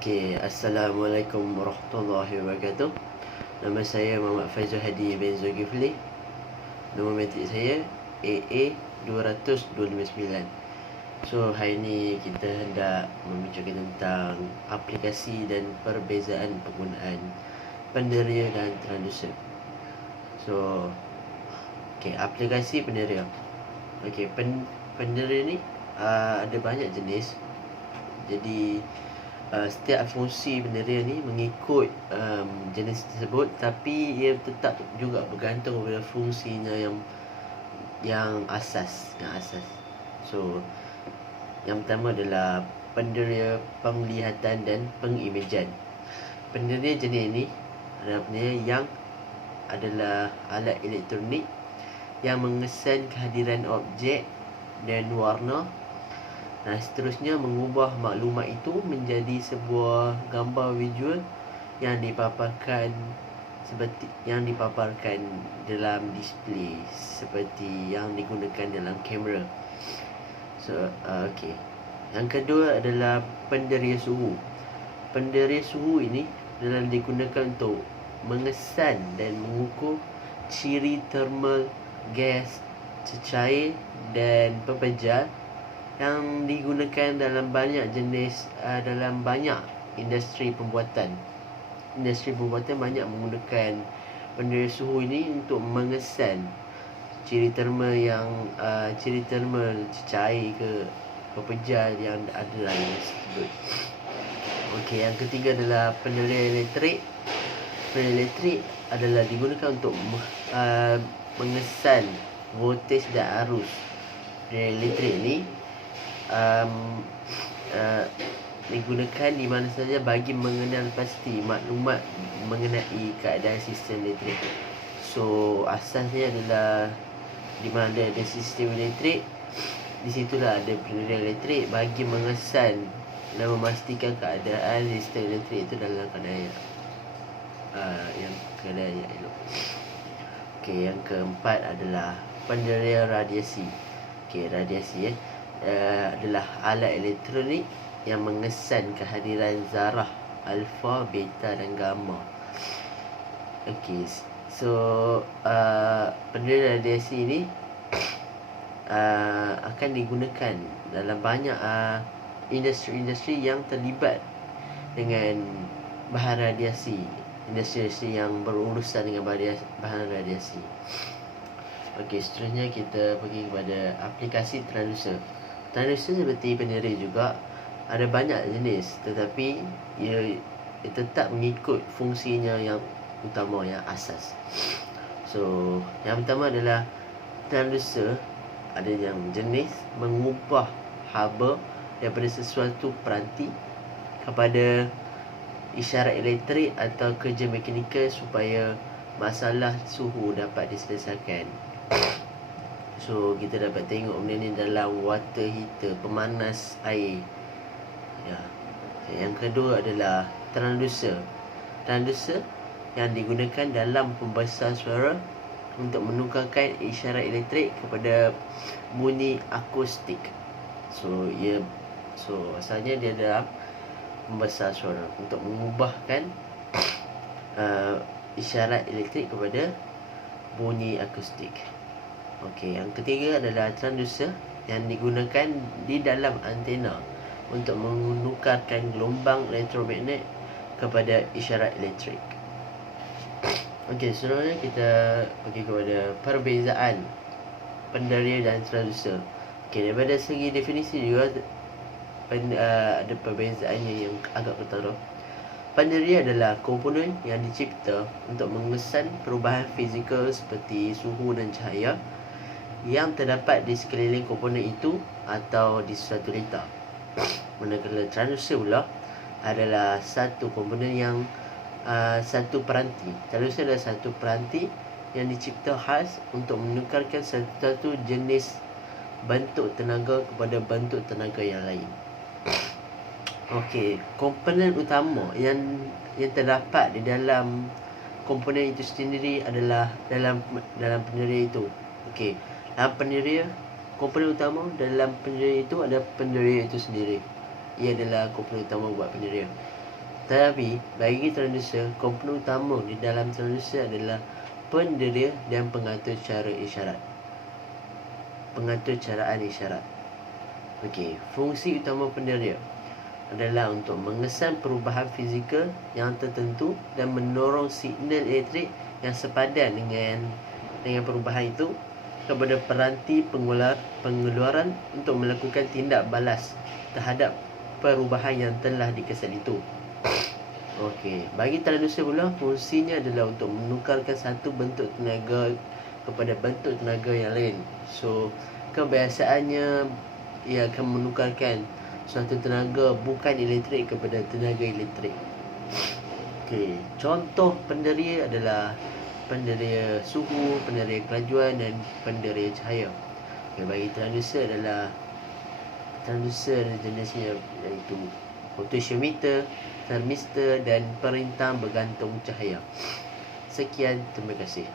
Okey, Assalamualaikum warahmatullahi wabarakatuh. Nama saya Muhammad Faizul Hadi bin Zulkifli. Nombor matrik saya AA200-259. So, hari ni kita hendak membicarakan tentang aplikasi dan perbezaan penggunaan penderia dan transducer. So, okey, aplikasi penderia. Okey, penderia ni ada banyak jenis. Jadi setiap fungsi penderia ni mengikut jenis tersebut, tapi ia tetap juga bergantung pada fungsinya yang asas. So, yang pertama adalah penderia penglihatan dan pengimejan. Penderia jenis ini adalah penderia yang adalah alat elektronik yang mengesan kehadiran objek dan warna. Nah, seterusnya mengubah maklumat itu menjadi sebuah gambar visual yang dipaparkan dalam display seperti yang digunakan dalam kamera. So, okey. Yang kedua adalah penderia suhu. Penderia suhu ini adalah digunakan untuk mengesan dan mengukur ciri termal gas, cecair dan pepejal yang digunakan dalam banyak jenis dalam banyak industri pembuatan. Industri pembuatan banyak menggunakan penderia suhu ini untuk mengesan ciri termal cecair ke pepejal yang ada dalam tersebut. Okey, yang ketiga adalah penderia elektrik. Penderia elektrik adalah digunakan untuk mengesan voltage dan arus. Penderia elektrik ni digunakan di mana saja bagi mengenal pasti maklumat mengenai keadaan sistem elektrik. So, asasnya adalah di mana ada sistem elektrik, di situlah ada penderia elektrik bagi mengesan dan memastikan keadaan sistem elektrik itu dalam keadaan yang elok. Okey, yang keempat adalah penderia radiasi. Okey, radiasi adalah alat elektronik yang mengesan kehadiran zarah alfa, beta dan gamma. Okey, so penderia radiasi ini akan digunakan dalam banyak industri-industri yang terlibat dengan bahan radiasi, industri yang berurusan dengan bahan radiasi. Okey, seterusnya kita pergi kepada aplikasi transducer. Transducer seperti penderia juga ada banyak jenis, tetapi ia tetap mengikut fungsinya yang utama, yang asas. So, yang pertama adalah transducer ada yang jenis mengubah haba daripada sesuatu peranti kepada isyarat elektrik atau kerja mekanikal supaya masalah suhu dapat diselesaikan. So, kita dapat tengok benda ni dalam water heater, pemanas air. Yang kedua adalah transducer. Transducer yang digunakan dalam pembesar suara untuk menukarkan isyarat elektrik kepada bunyi akustik. So, asalnya dia dalam pembesar suara untuk mengubahkan isyarat elektrik kepada bunyi akustik. Okey, yang ketiga adalah transducer yang digunakan di dalam antena untuk menukarkan gelombang elektromagnet kepada isyarat elektrik. Okey, seterusnya kita pergi kepada perbezaan penderia dan transducer. Okey, daripada segi definisi juga ada perbezaannya yang agak ketara. Penderia adalah komponen yang dicipta untuk mengesan perubahan fizikal seperti suhu dan cahaya yang terdapat di sekeliling komponen itu atau di suatu letak. Manakala transducer pula adalah satu komponen yang satu peranti. Transducer adalah satu peranti yang dicipta khas untuk menukarkan satu jenis bentuk tenaga kepada bentuk tenaga yang lain. Okey, komponen utama yang terdapat di dalam komponen itu sendiri adalah dalam penderia itu. Okey, dalam penderia, komponen utama dalam penderia itu adalah penderia itu sendiri. Ia adalah komponen utama buat penderia. Tetapi bagi transducer, komponen utama di dalam transducer adalah penderia dan pengatur cara isyarat. Pengatur caraan isyarat. Okey, fungsi utama penderia adalah untuk mengesan perubahan fizikal yang tertentu dan mendorong signal elektrik yang sepadan dengan perubahan itu kepada peranti pengeluaran untuk melakukan tindak balas terhadap perubahan yang telah dikesan itu. Okey, bagi transducer pula, fungsinya adalah untuk menukarkan satu bentuk tenaga kepada bentuk tenaga yang lain. So, kebiasaannya ia akan menukarkan suatu tenaga bukan elektrik kepada tenaga elektrik. Okey, contoh penderia adalah penderia suhu, penderia kelajuan dan penderia cahaya. Okey, bagi transducer adalah transducer jenisnya iaitu potentiometer, termistor dan perintah bergantung cahaya. Sekian, terima kasih.